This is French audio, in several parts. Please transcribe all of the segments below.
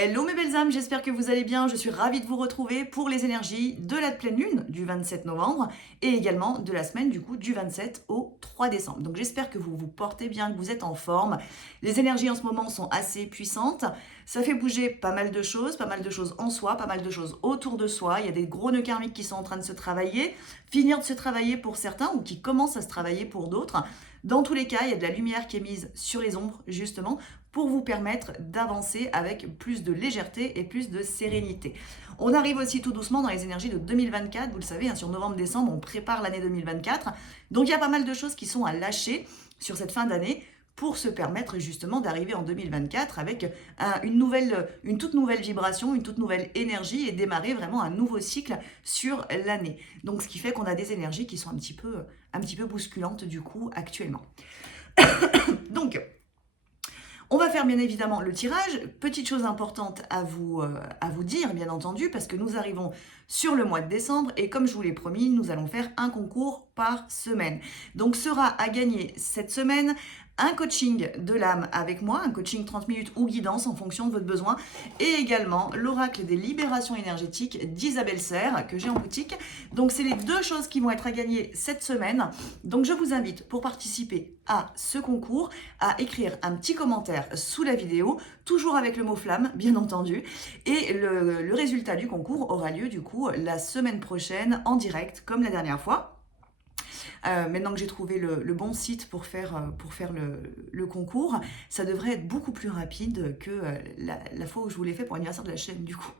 Hello mes belles âmes, j'espère que vous allez bien. Je suis ravie de vous retrouver pour les énergies de la pleine lune du 27 novembre et également de la semaine du 27 au 3 décembre. Donc j'espère que vous vous portez bien, que vous êtes en forme. Les énergies en ce moment sont assez puissantes. Ça fait bouger pas mal de choses en soi, pas mal de choses autour de soi. Il y a des gros nœuds karmiques qui sont en train de se travailler, finir de se travailler pour certains ou qui commencent à se travailler pour d'autres. Dans tous les cas, il y a de la lumière qui est mise sur les ombres, justement, pour vous permettre d'avancer avec plus de légèreté et plus de sérénité. On arrive aussi tout doucement dans les énergies de 2024, vous le savez, sur novembre-décembre, on prépare l'année 2024. Donc il y a pas mal de choses qui sont à lâcher sur cette fin d'année pour se permettre justement d'arriver en 2024 avec une toute nouvelle vibration, une toute nouvelle énergie et démarrer vraiment un nouveau cycle sur l'année. Donc ce qui fait qu'on a des énergies qui sont un petit peu bousculantes du coup actuellement. Donc, on va faire bien évidemment le tirage. Petite chose importante à vous dire, bien entendu, parce que nous arrivons sur le mois de décembre et comme je vous l'ai promis, nous allons faire un concours par semaine. Donc sera à gagner cette semaine un coaching de l'âme avec moi, un coaching 30 minutes ou guidance en fonction de votre besoin, et également l'oracle des libérations énergétiques d'Isabelle Serre que j'ai en boutique. Donc c'est les deux choses qui vont être à gagner cette semaine. Donc je vous invite pour participer à ce concours à écrire un petit commentaire sous la vidéo, toujours avec le mot flamme bien entendu, et le résultat du concours aura lieu du coup la semaine prochaine en direct comme la dernière fois. Maintenant que j'ai trouvé le bon site pour faire le concours, ça devrait être beaucoup plus rapide que la fois où je vous l'ai fait pour l'anniversaire de la chaîne du coup.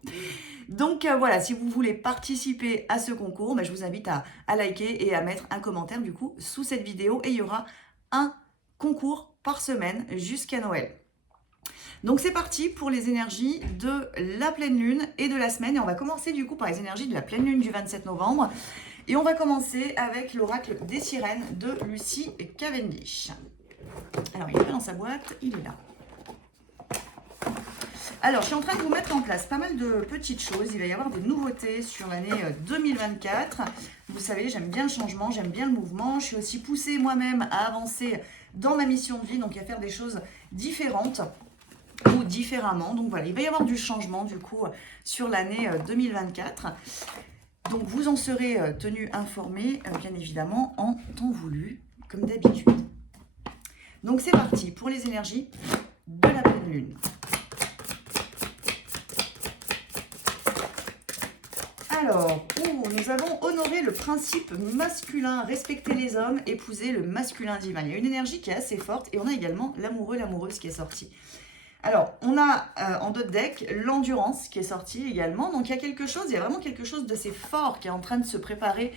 Donc voilà, si vous voulez participer à ce concours, je vous invite à liker et à mettre un commentaire du coup sous cette vidéo et il y aura un concours par semaine jusqu'à Noël. Donc c'est parti pour les énergies de la pleine lune et de la semaine. Et on va commencer du coup par les énergies de la pleine lune du 27 novembre. Et on va commencer avec l'oracle des sirènes de Lucie Cavendish. Alors il n'est pas dans sa boîte, il est là. Alors, je suis en train de vous mettre en place pas mal de petites choses. Il va y avoir des nouveautés sur l'année 2024. Vous savez, j'aime bien le changement, j'aime bien le mouvement. Je suis aussi poussée moi-même à avancer dans ma mission de vie, donc à faire des choses différentes ou différemment. Donc voilà, il va y avoir du changement du coup sur l'année 2024. Donc vous en serez tenu informé, bien évidemment, en temps voulu, comme d'habitude. Donc c'est parti pour les énergies de la pleine lune. Alors, nous avons honoré le principe masculin, respecter les hommes, épouser le masculin divin. Il y a une énergie qui est assez forte et on a également l'amoureux, l'amoureuse qui est sorti. Alors, on a en dos de deck l'endurance qui est sortie également. Donc, il y a vraiment quelque chose d'assez fort qui est en train de se préparer,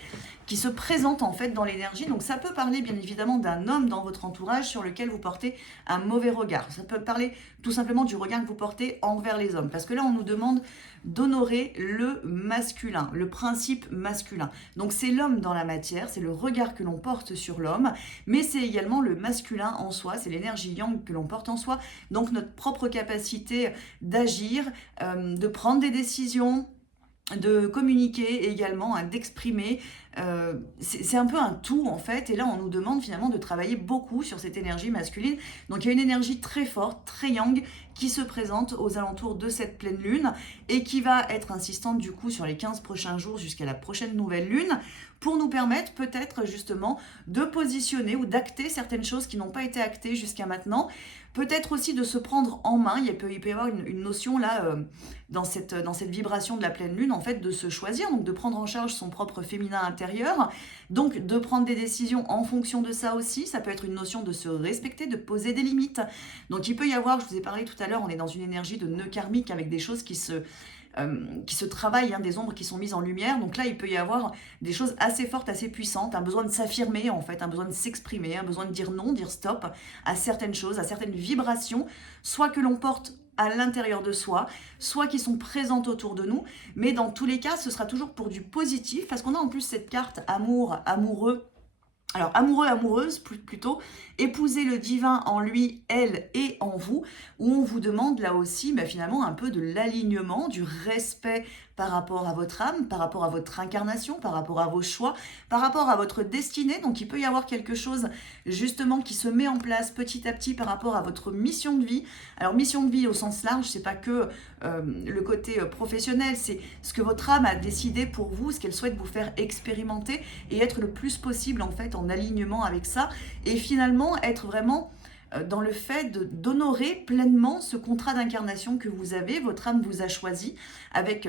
qui se présente en fait dans l'énergie. Donc, ça peut parler bien évidemment d'un homme dans votre entourage sur lequel vous portez un mauvais regard. Ça peut parler tout simplement du regard que vous portez envers les hommes. Parce que là, on nous demande d'honorer le masculin, le principe masculin. Donc c'est l'homme dans la matière, c'est le regard que l'on porte sur l'homme, mais c'est également le masculin en soi, c'est l'énergie yang que l'on porte en soi, donc notre propre capacité d'agir, de prendre des décisions, de communiquer également, d'exprimer. C'est un peu un tout en fait, et là on nous demande finalement de travailler beaucoup sur cette énergie masculine. Donc il y a une énergie très forte, très yang, qui se présente aux alentours de cette pleine lune et qui va être insistante du coup sur les 15 prochains jours jusqu'à la prochaine nouvelle lune pour nous permettre peut-être justement de positionner ou d'acter certaines choses qui n'ont pas été actées jusqu'à maintenant. Peut-être aussi de se prendre en main, il peut y avoir une notion là, dans cette vibration de la pleine lune, en fait, de se choisir, donc de prendre en charge son propre féminin intérieur, donc de prendre des décisions en fonction de ça aussi. Ça peut être une notion de se respecter, de poser des limites. Donc il peut y avoir, je vous ai parlé tout à l'heure, on est dans une énergie de nœud karmique avec des choses qui se travaillent, des ombres qui sont mises en lumière. Donc là, il peut y avoir des choses assez fortes, assez puissantes, un besoin de s'affirmer en fait, un besoin de s'exprimer, un besoin de dire non, dire stop à certaines choses, à certaines vibrations, soit que l'on porte à l'intérieur de soi, soit qui sont présentes autour de nous. Mais dans tous les cas, ce sera toujours pour du positif, parce qu'on a en plus cette carte amour, amoureux, Alors, amoureux, amoureuse, plutôt, épousez le divin en lui, elle et en vous, où on vous demande là aussi, finalement, un peu de l'alignement, du respect par rapport à votre âme, par rapport à votre incarnation, par rapport à vos choix, par rapport à votre destinée. Donc, il peut y avoir quelque chose, justement, qui se met en place petit à petit par rapport à votre mission de vie. Alors, mission de vie au sens large, c'est pas que le côté professionnel, c'est ce que votre âme a décidé pour vous, ce qu'elle souhaite vous faire expérimenter et être le plus possible en fait en alignement avec ça et finalement être vraiment dans le fait d'honorer pleinement ce contrat d'incarnation que vous avez, votre âme vous a choisi avec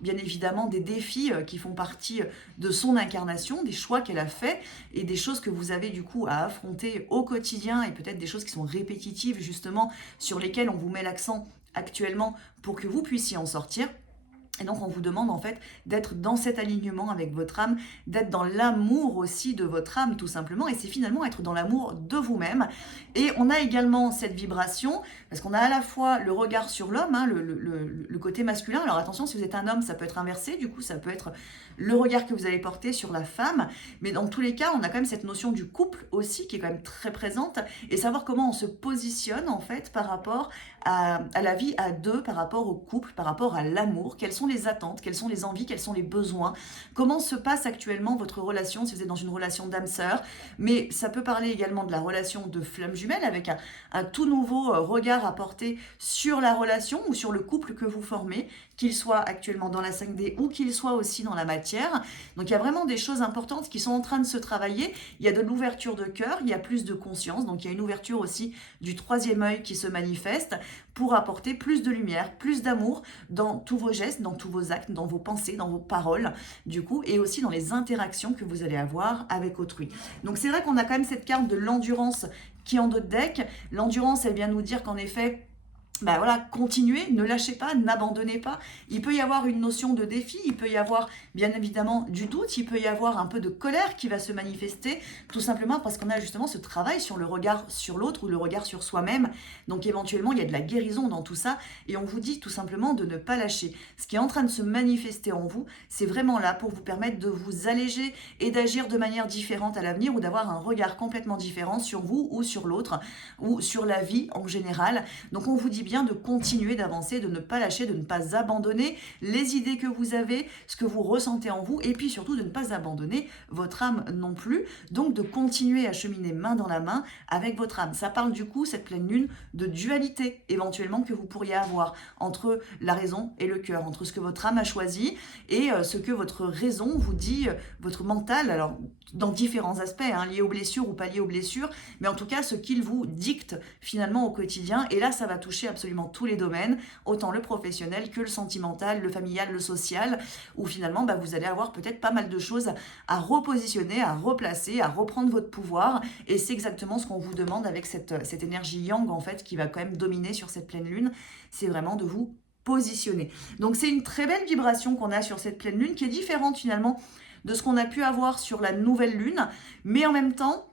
bien évidemment des défis qui font partie de son incarnation, des choix qu'elle a fait et des choses que vous avez du coup à affronter au quotidien et peut-être des choses qui sont répétitives justement sur lesquelles on vous met l'accent actuellement pour que vous puissiez en sortir. Et donc on vous demande en fait d'être dans cet alignement avec votre âme, d'être dans l'amour aussi de votre âme tout simplement, et c'est finalement être dans l'amour de vous-même. Et on a également cette vibration, parce qu'on a à la fois le regard sur l'homme, hein, le côté masculin. Alors attention, si vous êtes un homme, ça peut être inversé, du coup ça peut être le regard que vous allez porter sur la femme, mais dans tous les cas, on a quand même cette notion du couple aussi qui est quand même très présente, et savoir comment on se positionne en fait par rapport à la vie à deux, par rapport au couple, par rapport à l'amour, quelles sont les attentes, quelles sont les envies, quels sont les besoins, comment se passe actuellement votre relation, si vous êtes dans une relation d'âme-sœur, mais ça peut parler également de la relation de flamme jumelle avec un tout nouveau regard à porter sur la relation ou sur le couple que vous formez, qu'il soit actuellement dans la 5D ou qu'il soit aussi dans la matière. Donc il y a vraiment des choses importantes qui sont en train de se travailler. Il y a de l'ouverture de cœur, il y a plus de conscience, donc il y a une ouverture aussi du troisième œil qui se manifeste pour apporter plus de lumière, plus d'amour dans tous vos gestes, dans tous vos actes, dans vos pensées, dans vos paroles, du coup, et aussi dans les interactions que vous allez avoir avec autrui. Donc c'est vrai qu'on a quand même cette carte de l'endurance qui est en dos de deck. L'endurance, elle vient nous dire qu'en effet, continuez, ne lâchez pas, n'abandonnez pas. Il peut y avoir une notion de défi, il peut y avoir bien évidemment du doute, il peut y avoir un peu de colère qui va se manifester, tout simplement parce qu'on a justement ce travail sur le regard sur l'autre ou le regard sur soi-même. Donc éventuellement, il y a de la guérison dans tout ça et on vous dit tout simplement de ne pas lâcher. Ce qui est en train de se manifester en vous, c'est vraiment là pour vous permettre de vous alléger et d'agir de manière différente à l'avenir ou d'avoir un regard complètement différent sur vous ou sur l'autre ou sur la vie en général. Donc on vous dit bien de continuer d'avancer, de ne pas lâcher, de ne pas abandonner les idées que vous avez, ce que vous ressentez en vous, et puis surtout de ne pas abandonner votre âme non plus. Donc de continuer à cheminer main dans la main avec votre âme. Ça parle du coup, cette pleine lune, de dualité éventuellement que vous pourriez avoir entre la raison et le cœur, entre ce que votre âme a choisi et ce que votre raison vous dit, votre mental, alors dans différents aspects, hein, liés aux blessures ou pas liés aux blessures, mais en tout cas ce qu'il vous dicte finalement au quotidien. Et là, ça va toucher absolument tous les domaines, autant le professionnel que le sentimental, le familial, le social, où finalement vous allez avoir peut-être pas mal de choses à repositionner, à replacer, à reprendre votre pouvoir. Et c'est exactement ce qu'on vous demande avec cette énergie yang en fait qui va quand même dominer sur cette pleine lune. C'est vraiment de vous positionner. Donc c'est une très belle vibration qu'on a sur cette pleine lune qui est différente finalement de ce qu'on a pu avoir sur la nouvelle lune, mais en même temps,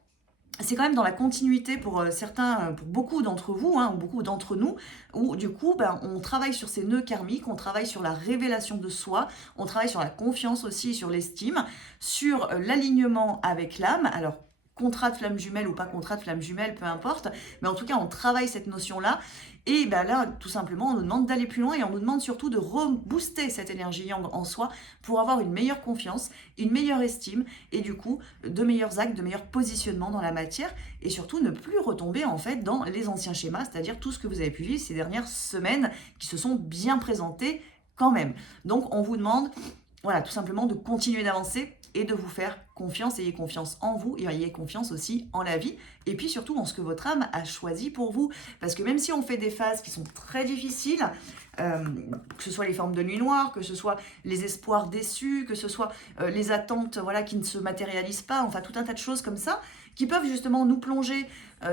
c'est quand même dans la continuité pour certains, pour beaucoup d'entre vous, hein, ou beaucoup d'entre nous, où du coup, on travaille sur ces nœuds karmiques, on travaille sur la révélation de soi, on travaille sur la confiance aussi, sur l'estime, sur l'alignement avec l'âme. Alors, contrat de flamme jumelle ou pas contrat de flamme jumelle, peu importe, mais en tout cas, on travaille cette notion-là. Et là, tout simplement, on nous demande d'aller plus loin et on nous demande surtout de rebooster cette énergie yang en soi pour avoir une meilleure confiance, une meilleure estime et du coup, de meilleurs actes, de meilleurs positionnements dans la matière et surtout ne plus retomber en fait dans les anciens schémas, c'est-à-dire tout ce que vous avez pu vivre ces dernières semaines qui se sont bien présentées quand même. Donc, on vous demande, voilà, tout simplement de continuer d'avancer et de vous faire confiance, ayez confiance en vous et ayez confiance aussi en la vie et puis surtout en ce que votre âme a choisi pour vous, parce que même si on fait des phases qui sont très difficiles, que ce soit les formes de nuit noire, que ce soit les espoirs déçus, que ce soit les attentes qui ne se matérialisent pas, enfin tout un tas de choses comme ça qui peuvent justement nous plonger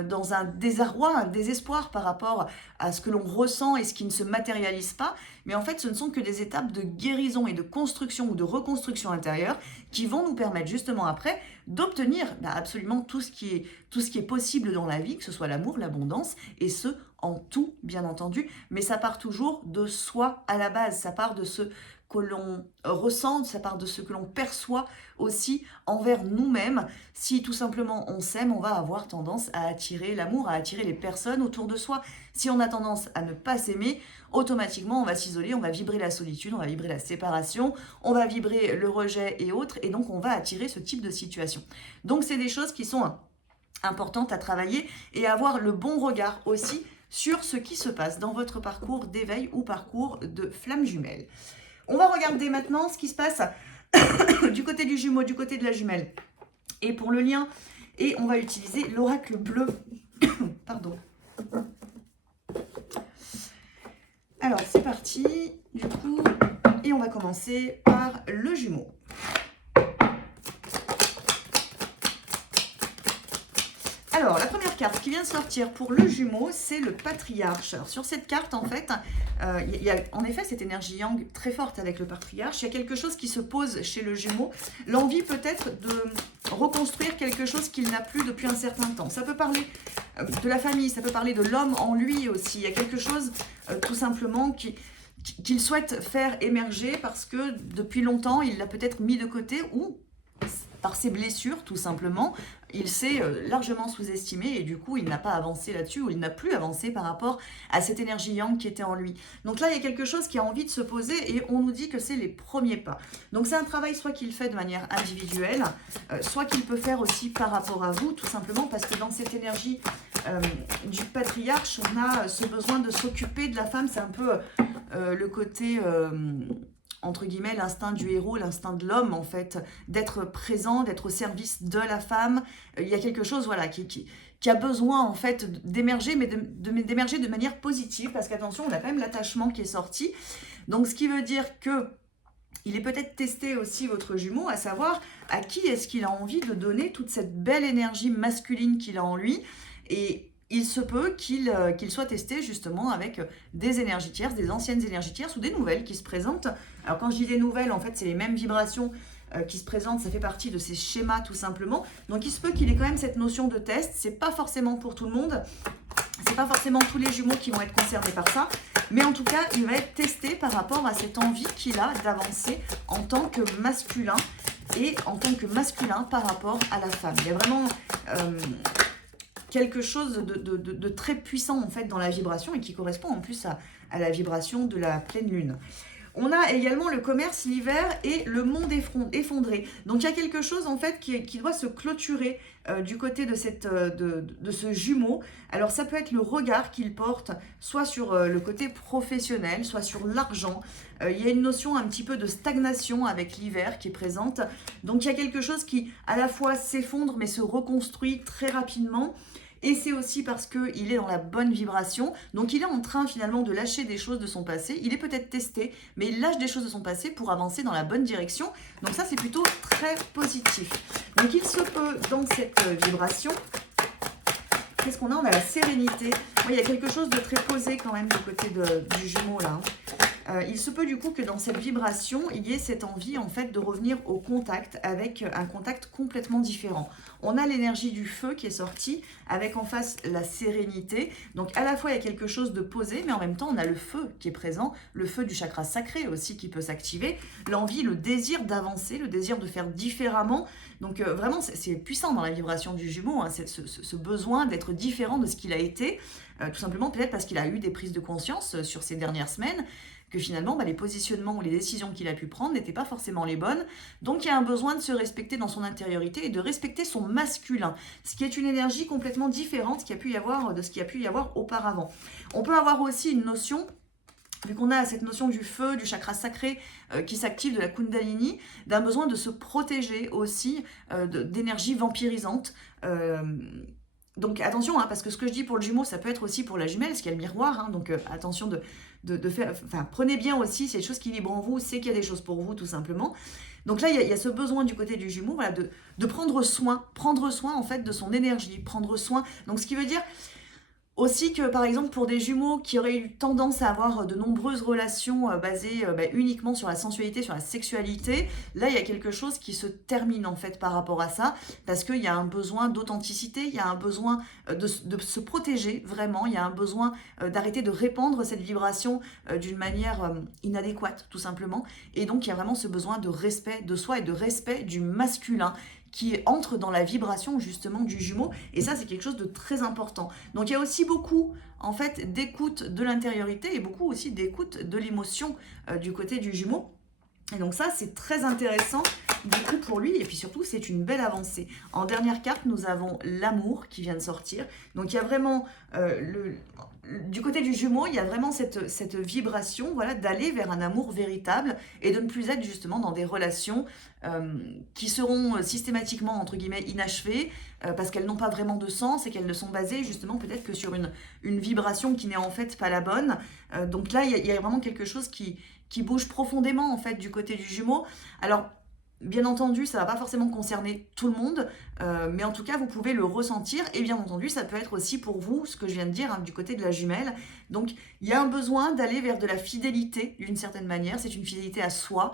dans un désarroi, un désespoir par rapport à ce que l'on ressent et ce qui ne se matérialise pas. Mais en fait, ce ne sont que des étapes de guérison et de construction ou de reconstruction intérieure qui vont nous permettre justement après d'obtenir absolument tout ce qui est possible dans la vie, que ce soit l'amour, l'abondance, et ce, en tout, bien entendu. Mais ça part toujours de soi à la base, ça part de ce que l'on ressent, ça part de ce que l'on perçoit aussi envers nous-mêmes. Si tout simplement on s'aime, on va avoir tendance à attirer l'amour, à attirer les personnes autour de soi. Si on a tendance à ne pas s'aimer, automatiquement on va s'isoler, on va vibrer la solitude, on va vibrer la séparation, on va vibrer le rejet et autres, et donc on va attirer ce type de situation. Donc c'est des choses qui sont importantes à travailler et avoir le bon regard aussi sur ce qui se passe dans votre parcours d'éveil ou parcours de flamme jumelle. On va regarder maintenant ce qui se passe du côté du jumeau, du côté de la jumelle. Et pour le lien, et on va utiliser l'oracle bleu. Pardon. Alors, c'est parti, du coup, et on va commencer par le jumeau. Alors, la première carte qui vient de sortir pour le jumeau, c'est le patriarche. Alors, sur cette carte, en fait, il y a en effet cette énergie yang très forte avec le patriarche. Il y a quelque chose qui se pose chez le jumeau, l'envie peut-être de reconstruire quelque chose qu'il n'a plus depuis un certain temps. Ça peut parler de la famille, ça peut parler de l'homme en lui aussi. Il y a quelque chose tout simplement qu'il souhaite faire émerger parce que depuis longtemps, il l'a peut-être mis de côté ou par ses blessures tout simplement, il s'est largement sous-estimé et du coup il n'a pas avancé là-dessus ou il n'a plus avancé par rapport à cette énergie yang qui était en lui. Donc là il y a quelque chose qui a envie de se poser et on nous dit que c'est les premiers pas. Donc c'est un travail soit qu'il fait de manière individuelle, soit qu'il peut faire aussi par rapport à vous tout simplement parce que dans cette énergie du patriarche on a ce besoin de s'occuper de la femme, c'est un peu le côté... entre guillemets, l'instinct du héros, l'instinct de l'homme, en fait, d'être présent, d'être au service de la femme. Il y a quelque chose, voilà, qui a besoin, en fait, d'émerger, mais d'émerger de manière positive, parce qu'attention, on a quand même l'attachement qui est sorti. Donc, ce qui veut dire que il est peut-être testé aussi votre jumeau, à savoir à qui est-ce qu'il a envie de donner toute cette belle énergie masculine qu'il a en lui, et il se peut qu'il soit testé justement avec des énergies tierces, des anciennes énergies tierces ou des nouvelles qui se présentent. Alors quand je dis des nouvelles, en fait c'est les mêmes vibrations qui se présentent, ça fait partie de ces schémas tout simplement. Donc il se peut qu'il ait quand même cette notion de test, c'est pas forcément pour tout le monde, c'est pas forcément tous les jumeaux qui vont être concernés par ça, mais en tout cas il va être testé par rapport à cette envie qu'il a d'avancer en tant que masculin et en tant que masculin par rapport à la femme. Il y a vraiment... quelque chose de très puissant en fait dans la vibration et qui correspond en plus à la vibration de la pleine lune. On a également le commerce, l'hiver et le monde effondré. Donc il y a quelque chose en fait qui doit se clôturer du côté de ce jumeau. Alors ça peut être le regard qu'il porte, soit sur le côté professionnel, soit sur l'argent. Il y a une notion un petit peu de stagnation avec l'hiver qui est présente. Donc il y a quelque chose qui à la fois s'effondre mais se reconstruit très rapidement. Et c'est aussi parce qu'il est dans la bonne vibration. Donc il est en train finalement de lâcher des choses de son passé. Il est peut-être testé, mais il lâche des choses de son passé pour avancer dans la bonne direction. Donc ça, c'est plutôt très positif. Donc il se peut, dans cette vibration, qu'est-ce qu'on a? On a la sérénité. Il y a quelque chose de très posé quand même du côté du jumeau là. Il se peut du coup que dans cette vibration, il y ait cette envie en fait de revenir au contact avec un contact complètement différent. On a l'énergie du feu qui est sortie avec en face la sérénité. Donc à la fois il y a quelque chose de posé, mais en même temps on a le feu qui est présent, le feu du chakra sacré aussi qui peut s'activer, l'envie, le désir d'avancer, le désir de faire différemment. Donc vraiment c'est puissant dans la vibration du jumeau, hein, ce besoin d'être différent de ce qu'il a été, tout simplement peut-être parce qu'il a eu des prises de conscience sur ces dernières semaines, que finalement, les positionnements ou les décisions qu'il a pu prendre n'étaient pas forcément les bonnes. Donc, il y a un besoin de se respecter dans son intériorité et de respecter son masculin, ce qui est une énergie complètement différente de ce qu'il y a pu y avoir auparavant. On peut avoir aussi une notion, vu qu'on a cette notion du feu, du chakra sacré qui s'active, de la kundalini, d'un besoin de se protéger aussi d'énergie vampirisante. Donc attention, parce que ce que je dis pour le jumeau, ça peut être aussi pour la jumelle, parce qu'il y a le miroir, donc attention de faire, enfin, prenez bien aussi, c'est des choses qui vibrent en vous, c'est qu'il y a des choses pour vous, tout simplement. Donc là, il y a ce besoin du côté du Jumeau, voilà, de prendre soin en fait de son énergie, prendre soin. Donc ce qui veut dire aussi que, par exemple, pour des jumeaux qui auraient eu tendance à avoir de nombreuses relations basées uniquement sur la sensualité, sur la sexualité, là, il y a quelque chose qui se termine en fait par rapport à ça, parce qu'il y a un besoin d'authenticité, il y a un besoin de se protéger vraiment, il y a un besoin d'arrêter de répandre cette vibration d'une manière inadéquate, tout simplement. Et donc, il y a vraiment ce besoin de respect de soi et de respect du masculin qui entre dans la vibration justement du Jumeau. Et ça, c'est quelque chose de très important. Donc il y a aussi beaucoup en fait d'écoute de l'intériorité et beaucoup aussi d'écoute de l'émotion du côté du Jumeau. Et donc ça, c'est très intéressant du coup pour lui. Et puis surtout, c'est une belle avancée. En dernière carte, nous avons l'amour qui vient de sortir. Donc il y a vraiment du côté du Jumeau, il y a vraiment cette vibration, voilà, d'aller vers un amour véritable et de ne plus être justement dans des relations qui seront systématiquement, entre guillemets, inachevées parce qu'elles n'ont pas vraiment de sens et qu'elles ne sont basées justement peut-être que sur une vibration qui n'est en fait pas la bonne. Donc là, il y a vraiment quelque chose qui bouge profondément en fait du côté du Jumeau. Alors, bien entendu, ça ne va pas forcément concerner tout le monde, mais en tout cas, vous pouvez le ressentir. Et bien entendu, ça peut être aussi pour vous, ce que je viens de dire, hein, du côté de la jumelle. Donc, il y a un besoin d'aller vers de la fidélité, d'une certaine manière. C'est une fidélité à soi.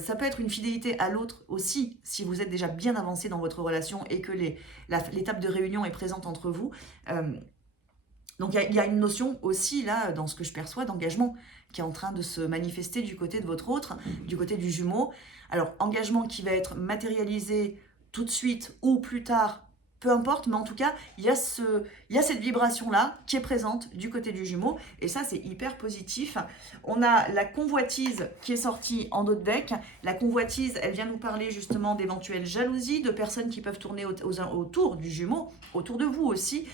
Ça peut être une fidélité à l'autre aussi, si vous êtes déjà bien avancé dans votre relation et que l'étape de réunion est présente entre vous. Donc il y a une notion aussi, là, dans ce que je perçois, d'engagement qui est en train de se manifester du côté de votre autre, du côté du Jumeau. Alors, engagement qui va être matérialisé tout de suite ou plus tard, peu importe, mais en tout cas, il y a cette vibration-là qui est présente du côté du Jumeau, et ça, c'est hyper positif. On a la convoitise qui est sortie en dos de deck. La convoitise, elle vient nous parler justement d'éventuelles jalousies, de personnes qui peuvent tourner autour du Jumeau, autour de vous aussi.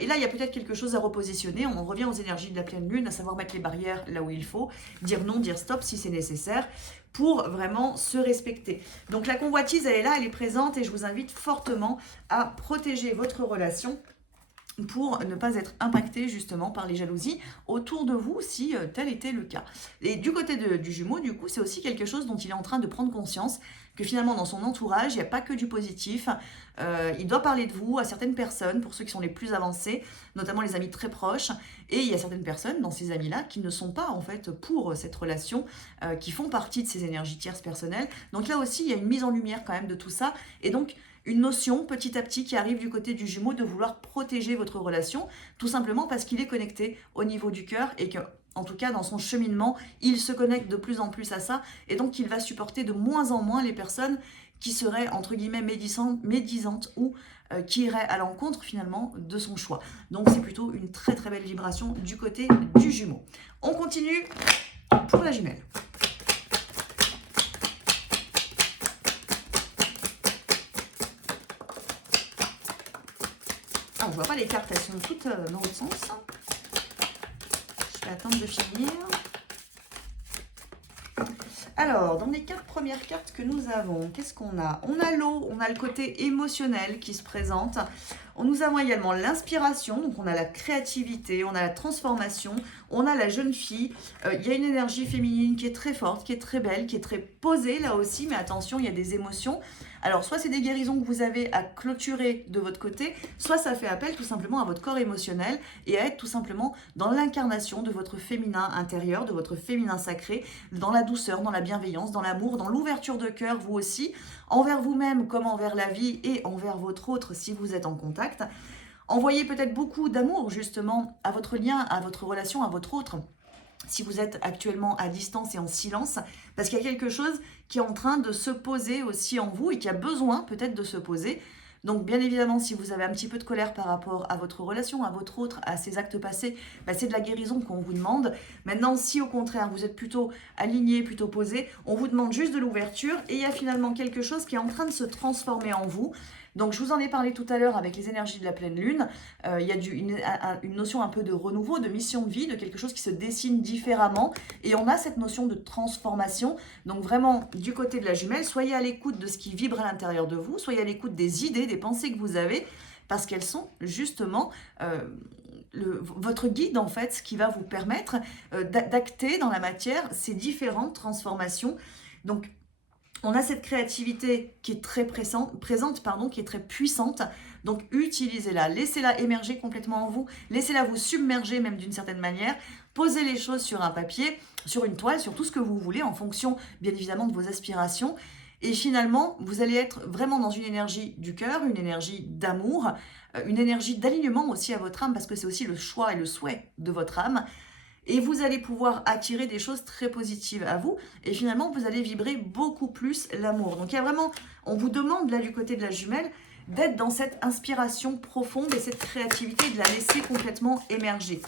Et là, il y a peut-être quelque chose à repositionner. On revient aux énergies de la pleine lune, à savoir mettre les barrières là où il faut, dire non, dire stop si c'est nécessaire, pour vraiment se respecter. Donc la convoitise, elle est là, elle est présente, et je vous invite fortement à protéger votre relation pour ne pas être impacté justement par les jalousies autour de vous si tel était le cas. Et du côté du Jumeau, du coup, c'est aussi quelque chose dont il est en train de prendre conscience, que finalement dans son entourage, il n'y a pas que du positif. Il doit parler de vous à certaines personnes, pour ceux qui sont les plus avancés, notamment les amis très proches, et il y a certaines personnes dans ces amis-là qui ne sont pas en fait pour cette relation, qui font partie de ces énergies tierces personnelles. Donc là aussi, il y a une mise en lumière quand même de tout ça, et donc une notion petit à petit qui arrive du côté du Jumeau de vouloir protéger votre relation, tout simplement parce qu'il est connecté au niveau du cœur et que, en tout cas dans son cheminement, il se connecte de plus en plus à ça, et donc il va supporter de moins en moins les personnes qui seraient entre guillemets médisantes ou qui iraient à l'encontre finalement de son choix. Donc c'est plutôt une très très belle vibration du côté du Jumeau. On continue pour la jumelle. Ah, on voit pas les cartes, elles sont toutes dans l'autre sens. Je vais attendre de finir. Alors, dans les 4 premières cartes que nous avons, qu'est-ce qu'on a? On a l'eau, on a le côté émotionnel qui se présente. Nous avons également l'inspiration, donc on a la créativité, on a la transformation, on a la jeune fille. Il y a une énergie féminine qui est très forte, qui est très belle, qui est très posée là aussi, mais attention, il y a des émotions. Alors, soit c'est des guérisons que vous avez à clôturer de votre côté, soit ça fait appel tout simplement à votre corps émotionnel et à être tout simplement dans l'incarnation de votre féminin intérieur, de votre féminin sacré, dans la douceur, dans la bienveillance, dans l'amour, dans l'ouverture de cœur, vous aussi, envers vous-même comme envers la vie et envers votre autre si vous êtes en contact. Envoyez peut-être beaucoup d'amour justement à votre lien, à votre relation, à votre autre, si vous êtes actuellement à distance et en silence, parce qu'il y a quelque chose qui est en train de se poser aussi en vous et qui a besoin peut-être de se poser. Donc bien évidemment, si vous avez un petit peu de colère par rapport à votre relation, à votre autre, à ces actes passés, c'est de la guérison qu'on vous demande. Maintenant, si au contraire, vous êtes plutôt aligné, plutôt posé, on vous demande juste de l'ouverture, et il y a finalement quelque chose qui est en train de se transformer en vous. Donc je vous en ai parlé tout à l'heure avec les énergies de la pleine lune. Il y a une notion un peu de renouveau, de mission de vie, de quelque chose qui se dessine différemment. Et on a cette notion de transformation. Donc vraiment, du côté de la jumelle, soyez à l'écoute de ce qui vibre à l'intérieur de vous. Soyez à l'écoute des idées, des pensées que vous avez, parce qu'elles sont justement votre guide, en fait, ce qui va vous permettre d'acter dans la matière ces différentes transformations. Donc, on a cette créativité qui est très présente, pardon, qui est très puissante. Donc, utilisez-la, laissez-la émerger complètement en vous, laissez-la vous submerger même d'une certaine manière. Posez les choses sur un papier, sur une toile, sur tout ce que vous voulez, en fonction, bien évidemment, de vos aspirations. Et finalement, vous allez être vraiment dans une énergie du cœur, une énergie d'amour, une énergie d'alignement aussi à votre âme, parce que c'est aussi le choix et le souhait de votre âme. Et vous allez pouvoir attirer des choses très positives à vous. Et finalement, vous allez vibrer beaucoup plus l'amour. Donc, il y a vraiment, on vous demande là du côté de la jumelle, d'être dans cette inspiration profonde et cette créativité, de la laisser complètement émerger.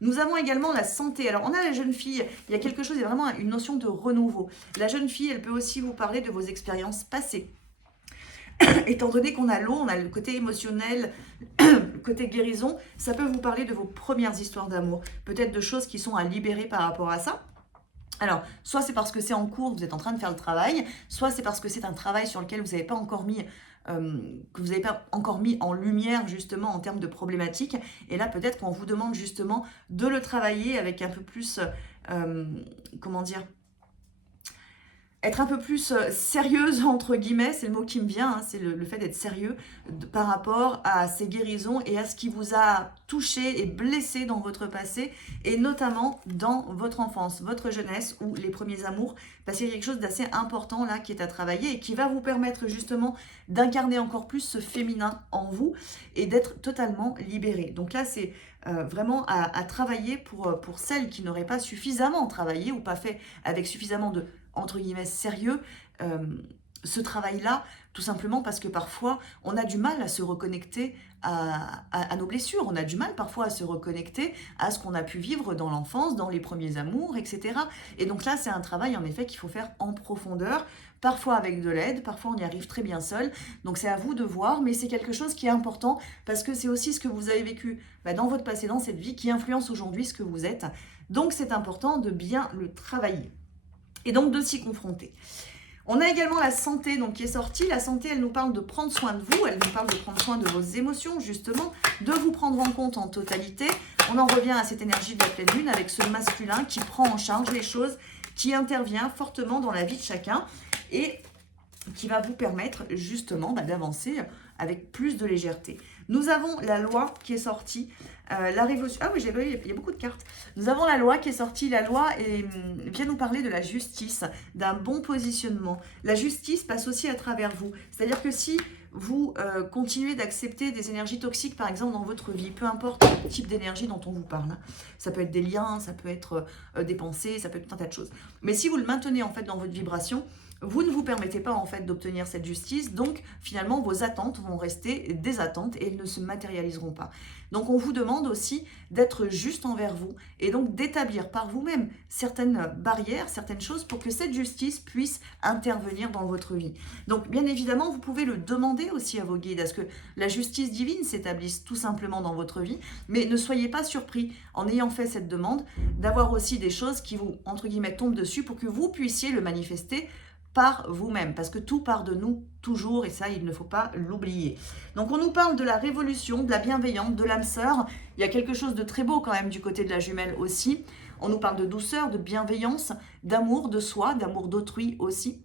Nous avons également la santé. Alors, on a la jeune fille, il y a quelque chose, il y a vraiment une notion de renouveau. La jeune fille, elle peut aussi vous parler de vos expériences passées. Étant donné qu'on a l'eau, on a le côté émotionnel, le côté guérison, ça peut vous parler de vos premières histoires d'amour, peut-être de choses qui sont à libérer par rapport à ça. Alors, soit c'est parce que c'est en cours, vous êtes en train de faire le travail, soit c'est parce que c'est un travail sur lequel vous n'avez pas encore mis, que vous n'avez pas encore mis en lumière justement en termes de problématiques. Et là, peut-être qu'on vous demande justement de le travailler avec un peu plus, comment dire, être un peu plus sérieuse, entre guillemets, c'est le mot qui me vient, hein, c'est le fait d'être sérieux par rapport à ces guérisons et à ce qui vous a touché et blessé dans votre passé, et notamment dans votre enfance, votre jeunesse ou les premiers amours, parce qu'il y a quelque chose d'assez important là qui est à travailler et qui va vous permettre justement d'incarner encore plus ce féminin en vous et d'être totalement libéré. Donc là, c'est vraiment à travailler pour celles qui n'auraient pas suffisamment travaillé ou pas fait avec suffisamment de entre guillemets sérieux ce travail-là, tout simplement parce que parfois on a du mal à se reconnecter à nos blessures, on a du mal parfois à se reconnecter à ce qu'on a pu vivre dans l'enfance, dans les premiers amours, etc. Et donc là, c'est un travail en effet qu'il faut faire en profondeur, parfois avec de l'aide, parfois on y arrive très bien seul. Donc c'est à vous de voir, mais c'est quelque chose qui est important parce que c'est aussi ce que vous avez vécu dans votre passé, dans cette vie, qui influence aujourd'hui ce que vous êtes. Donc c'est important de bien le travailler et donc de s'y confronter. On a également la santé donc, qui est sortie. La santé, elle nous parle de prendre soin de vous, elle nous parle de prendre soin de vos émotions, justement, de vous prendre en compte en totalité. On en revient à cette énergie de la pleine lune avec ce masculin qui prend en charge les choses, qui intervient fortement dans la vie de chacun et qui va vous permettre justement d'avancer avec plus de légèreté. Nous avons la loi qui est sortie, la révolution. Ah oui, il y a beaucoup de cartes. Nous avons la loi qui est sortie. La loi vient nous parler de la justice, d'un bon positionnement. La justice passe aussi à travers vous. C'est-à-dire que si vous continuez d'accepter des énergies toxiques, par exemple, dans votre vie, peu importe le type d'énergie dont on vous parle, hein. Ça peut être des liens, ça peut être des pensées, ça peut être tout un tas de choses. Mais si vous le maintenez en fait dans votre vibration, vous ne vous permettez pas en fait d'obtenir cette justice, donc finalement vos attentes vont rester des attentes et elles ne se matérialiseront pas. Donc on vous demande aussi d'être juste envers vous et donc d'établir par vous-même certaines barrières, certaines choses pour que cette justice puisse intervenir dans votre vie. Donc bien évidemment, vous pouvez le demander aussi à vos guides, à ce que la justice divine s'établisse tout simplement dans votre vie, mais ne soyez pas surpris en ayant fait cette demande d'avoir aussi des choses qui vous, entre guillemets, tombent dessus pour que vous puissiez le manifester par vous-même, parce que tout part de nous toujours, et ça il ne faut pas l'oublier. Donc on nous parle de la révolution, de la bienveillance, de l'âme sœur. Il y a quelque chose de très beau quand même du côté de la jumelle aussi. On nous parle de douceur, de bienveillance, d'amour de soi, d'amour d'autrui aussi.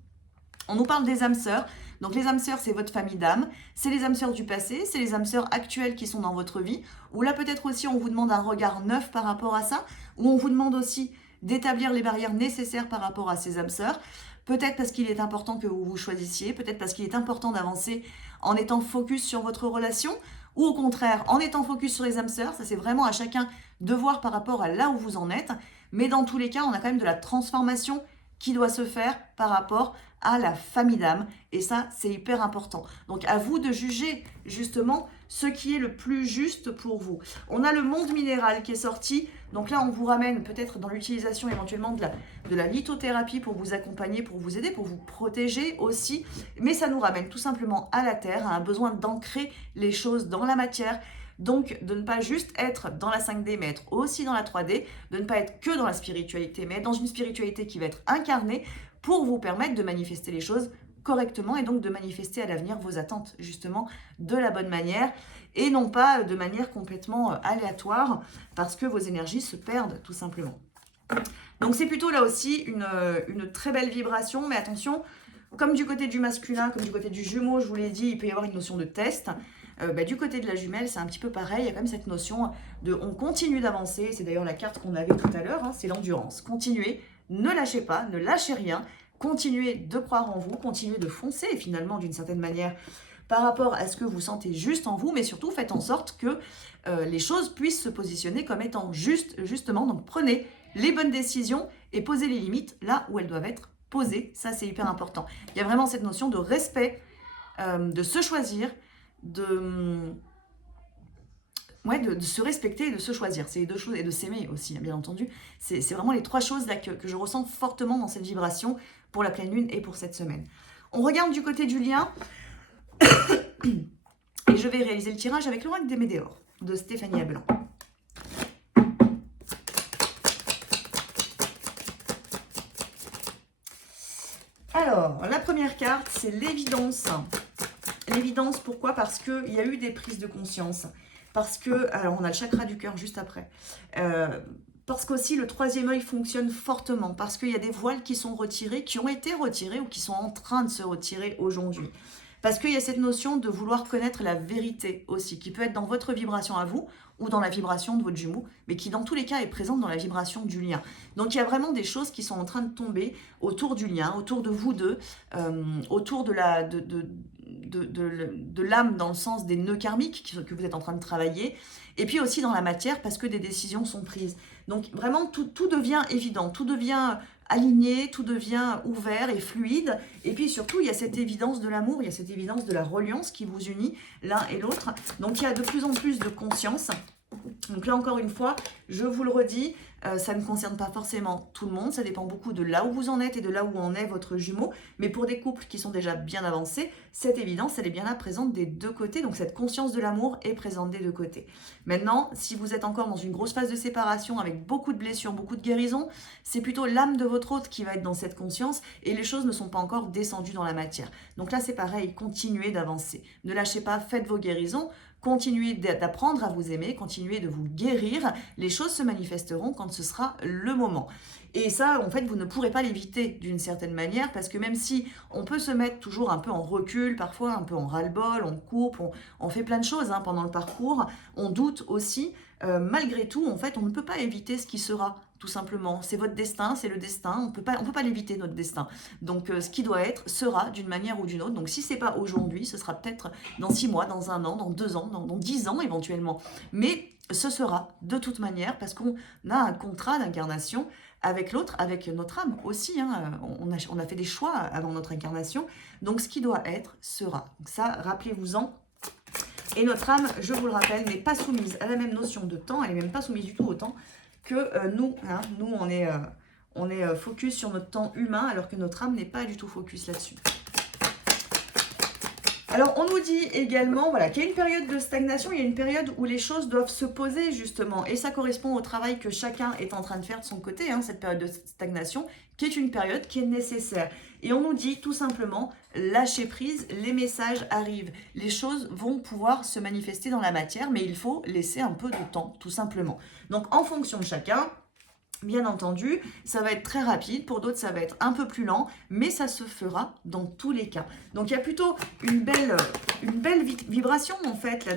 On nous parle des âmes sœurs. Donc les âmes sœurs, c'est votre famille d'âmes, c'est les âmes sœurs du passé, c'est les âmes sœurs actuelles qui sont dans votre vie, ou là peut-être aussi on vous demande un regard neuf par rapport à ça, ou on vous demande aussi d'établir les barrières nécessaires par rapport à ces âmes sœurs. Peut-être parce qu'il est important que vous vous choisissiez, peut-être parce qu'il est important d'avancer en étant focus sur votre relation, ou au contraire, en étant focus sur les âmes sœurs. Ça, c'est vraiment à chacun de voir par rapport à là où vous en êtes. Mais dans tous les cas, on a quand même de la transformation qui doit se faire par rapport à la famille d'âme. Et ça, c'est hyper important. Donc, à vous de juger justement ce qui est le plus juste pour vous. On a le monde minéral qui est sorti. Donc là, on vous ramène peut-être dans l'utilisation éventuellement de la lithothérapie pour vous accompagner, pour vous aider, pour vous protéger aussi. Mais ça nous ramène tout simplement à la terre, à un besoin d'ancrer les choses dans la matière. Donc, de ne pas juste être dans la 5D, mais être aussi dans la 3D, de ne pas être que dans la spiritualité, mais être dans une spiritualité qui va être incarnée pour vous permettre de manifester les choses correctement et donc de manifester à l'avenir vos attentes justement de la bonne manière et non pas de manière complètement aléatoire parce que vos énergies se perdent tout simplement. Donc c'est plutôt là aussi une très belle vibration, mais attention, comme du côté du masculin, comme du côté du jumeau, je vous l'ai dit, il peut y avoir une notion de test. Du côté de la jumelle, c'est un petit peu pareil, il y a quand même cette notion de on continue d'avancer, c'est d'ailleurs la carte qu'on avait tout à l'heure, c'est l'endurance. Continuez, ne lâchez pas, ne lâchez rien, continuez de croire en vous, continuez de foncer finalement d'une certaine manière par rapport à ce que vous sentez juste en vous, mais surtout faites en sorte que les choses puissent se positionner comme étant justement, donc prenez les bonnes décisions et posez les limites là où elles doivent être posées, ça c'est hyper important. Il y a vraiment cette notion de respect, de se choisir, de se respecter et de se choisir. C'est les deux choses, et de s'aimer aussi, bien entendu. C'est vraiment les trois choses là que je ressens fortement dans cette vibration pour la pleine lune et pour cette semaine. On regarde du côté du lien, et je vais réaliser le tirage avec l'oracle des Médéors de Stéphanie Abelin. Alors, la première carte, c'est l'évidence. L'évidence, pourquoi? Parce qu'il y a eu des prises de conscience. Parce que, alors on a le chakra du cœur juste après. Parce qu'aussi le troisième œil fonctionne fortement. Parce qu'il y a des voiles qui sont retirés, qui ont été retirés ou qui sont en train de se retirer aujourd'hui. Parce qu'il y a cette notion de vouloir connaître la vérité aussi, qui peut être dans votre vibration à vous ou dans la vibration de votre jumeau, mais qui dans tous les cas est présente dans la vibration du lien. Donc il y a vraiment des choses qui sont en train de tomber autour du lien, autour de vous deux, autour de l'âme dans le sens des nœuds karmiques que vous êtes en train de travailler, et puis aussi dans la matière parce que des décisions sont prises. Donc vraiment tout devient évident, tout devient aligné, tout devient ouvert et fluide, et puis surtout il y a cette évidence de l'amour, il y a cette évidence de la reliance qui vous unit l'un et l'autre, donc il y a de plus en plus de conscience. Donc là encore une fois, je vous le redis, ça ne concerne pas forcément tout le monde, ça dépend beaucoup de là où vous en êtes et de là où en est votre jumeau, mais pour des couples qui sont déjà bien avancés, cette évidence, elle est bien là présente des deux côtés, donc cette conscience de l'amour est présente des deux côtés. Maintenant, si vous êtes encore dans une grosse phase de séparation avec beaucoup de blessures, beaucoup de guérisons, c'est plutôt l'âme de votre hôte qui va être dans cette conscience et les choses ne sont pas encore descendues dans la matière. Donc là, c'est pareil, continuez d'avancer, ne lâchez pas, faites vos guérisons, continuez d'apprendre à vous aimer, continuez de vous guérir, les choses se manifesteront quand ce sera le moment. Et ça, en fait, vous ne pourrez pas l'éviter d'une certaine manière, parce que même si on peut se mettre toujours un peu en recul, parfois un peu en ras-le-bol, on coupe, on fait plein de choses pendant le parcours, on doute aussi, malgré tout, en fait, on ne peut pas éviter ce qui sera, tout simplement. C'est votre destin, c'est le destin, on peut pas l'éviter, notre destin. Donc, ce qui doit être, sera d'une manière ou d'une autre. Donc, si c'est pas aujourd'hui, ce sera peut-être dans 6 mois, dans 1 an, dans 2 ans, dans 10 ans éventuellement. Mais ce sera de toute manière, parce qu'on a un contrat d'incarnation avec l'autre, avec notre âme aussi. On a fait des choix avant notre incarnation. Donc, ce qui doit être, sera. Donc ça, rappelez-vous-en. Et notre âme, je vous le rappelle, n'est pas soumise à la même notion de temps. Elle n'est même pas soumise du tout au temps que nous. Nous, on est focus sur notre temps humain, alors que notre âme n'est pas du tout focus là-dessus. Alors, on nous dit également qu'il y a une période de stagnation, il y a une période où les choses doivent se poser, justement. Et ça correspond au travail que chacun est en train de faire de son côté, cette période de stagnation, qui est une période qui est nécessaire. Et on nous dit tout simplement, lâchez prise, les messages arrivent. Les choses vont pouvoir se manifester dans la matière, mais il faut laisser un peu de temps, tout simplement. Donc, en fonction de chacun, bien entendu, ça va être très rapide, pour d'autres ça va être un peu plus lent, mais ça se fera dans tous les cas. Donc il y a plutôt une belle vibration en fait là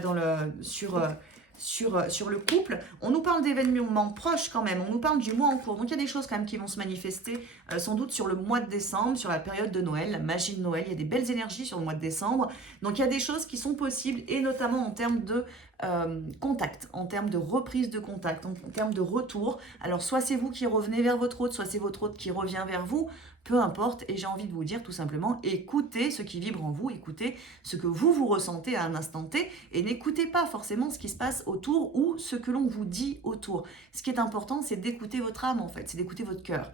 sur le couple. On nous parle d'événements proches quand même, on nous parle du mois en cours. Donc il y a des choses quand même qui vont se manifester sans doute sur le mois de décembre, sur la période de Noël, la magie de Noël. Il y a des belles énergies sur le mois de décembre. Donc il y a des choses qui sont possibles et notamment en termes de contact, en termes de reprise de contact, en termes de retour. Alors soit c'est vous qui revenez vers votre hôte, soit c'est votre hôte qui revient vers vous, peu importe. Et j'ai envie de vous dire tout simplement, écoutez ce qui vibre en vous, écoutez ce que vous ressentez à un instant T et n'écoutez pas forcément ce qui se passe autour ou ce que l'on vous dit autour. Ce qui est important, c'est d'écouter votre âme en fait, c'est d'écouter votre cœur.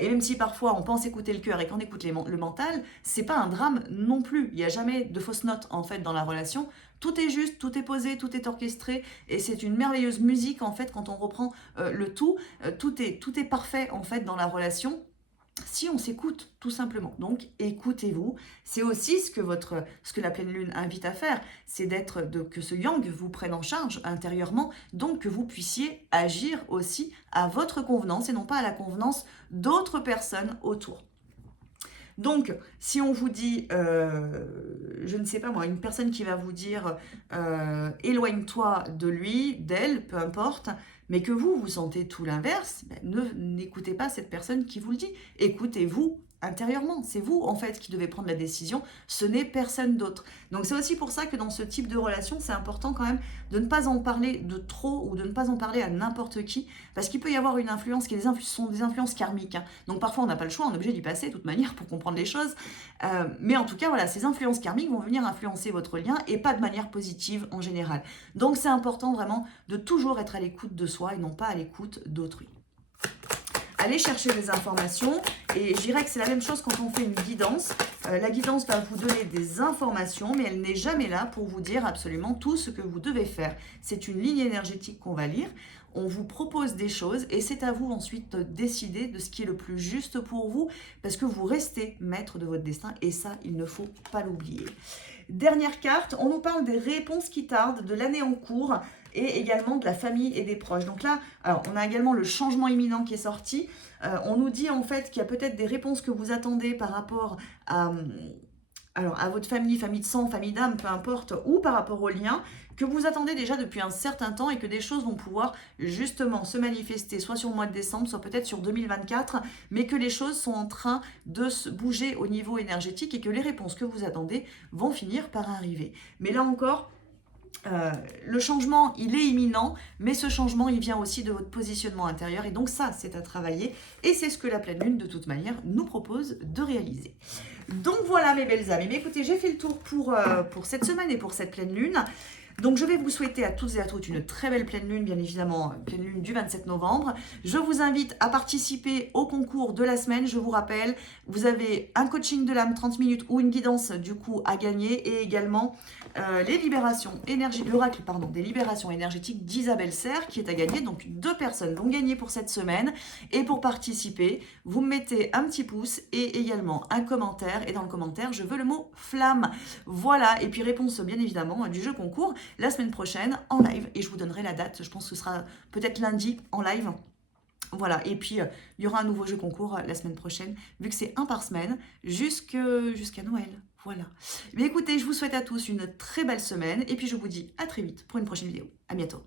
Et même si parfois on pense écouter le cœur et qu'on écoute le mental, c'est pas un drame non plus. Il n'y a jamais de fausses notes en fait dans la relation. Tout est juste, tout est posé, tout est orchestré et c'est une merveilleuse musique en fait quand on reprend le tout. Tout est parfait en fait dans la relation. si on s'écoute, tout simplement. Donc, écoutez-vous. C'est aussi ce que la pleine lune invite à faire, c'est que ce yang vous prenne en charge intérieurement, donc que vous puissiez agir aussi à votre convenance et non pas à la convenance d'autres personnes autour. Donc, si on vous dit, je ne sais pas moi, une personne qui va vous dire éloigne-toi de lui, d'elle, peu importe, mais que vous sentez tout l'inverse, n'écoutez pas cette personne qui vous le dit. Écoutez-vous intérieurement. C'est vous, en fait, qui devez prendre la décision. Ce n'est personne d'autre. Donc, c'est aussi pour ça que dans ce type de relation, c'est important quand même de ne pas en parler de trop ou de ne pas en parler à n'importe qui, parce qu'il peut y avoir une influence sont des influences karmiques, hein. Donc, parfois, on n'a pas le choix, on est obligé d'y passer de toute manière pour comprendre les choses. Mais en tout cas, voilà, ces influences karmiques vont venir influencer votre lien et pas de manière positive en général. Donc, c'est important vraiment de toujours être à l'écoute de soi et non pas à l'écoute d'autrui. Allez chercher des informations et je dirais que c'est la même chose quand on fait une guidance. La guidance va vous donner des informations, mais elle n'est jamais là pour vous dire absolument tout ce que vous devez faire. C'est une ligne énergétique qu'on va lire. On vous propose des choses et c'est à vous ensuite de décider de ce qui est le plus juste pour vous parce que vous restez maître de votre destin et ça, il ne faut pas l'oublier. Dernière carte, on nous parle des réponses qui tardent, de l'année en cours et également de la famille et des proches. Donc là, alors, on a également le changement imminent qui est sorti. On nous dit en fait qu'il y a peut-être des réponses que vous attendez par rapport à votre famille, famille de sang, famille d'âme, peu importe, ou par rapport au lien que vous attendez déjà depuis un certain temps et que des choses vont pouvoir justement se manifester, soit sur le mois de décembre, soit peut-être sur 2024, mais que les choses sont en train de se bouger au niveau énergétique et que les réponses que vous attendez vont finir par arriver. Mais là encore, le changement, il est imminent, mais ce changement, il vient aussi de votre positionnement intérieur. Et donc ça, c'est à travailler. Et c'est ce que la pleine lune, de toute manière, nous propose de réaliser. Donc voilà, mes belles âmes. Mais écoutez, j'ai fait le tour pour cette semaine et pour cette pleine lune. Donc je vais vous souhaiter à toutes et à toutes une très belle pleine lune, bien évidemment, pleine lune du 27 novembre. Je vous invite à participer au concours de la semaine. Je vous rappelle, vous avez un coaching de l'âme 30 minutes ou une guidance du coup à gagner et également les libérations l'oracle des libérations énergétiques d'Isabelle Serre qui est à gagner. Donc 2 personnes vont gagner pour cette semaine. Et pour participer, vous me mettez un petit pouce et également un commentaire. Et dans le commentaire, je veux le mot flamme. Voilà, et puis réponse bien évidemment du jeu concours la semaine prochaine en live. Et je vous donnerai la date, je pense que ce sera peut-être lundi en live. Voilà, et puis il y aura un nouveau jeu concours la semaine prochaine, vu que c'est un par semaine, jusqu'à Noël. Voilà. Mais écoutez, je vous souhaite à tous une très belle semaine, et puis je vous dis à très vite pour une prochaine vidéo. À bientôt.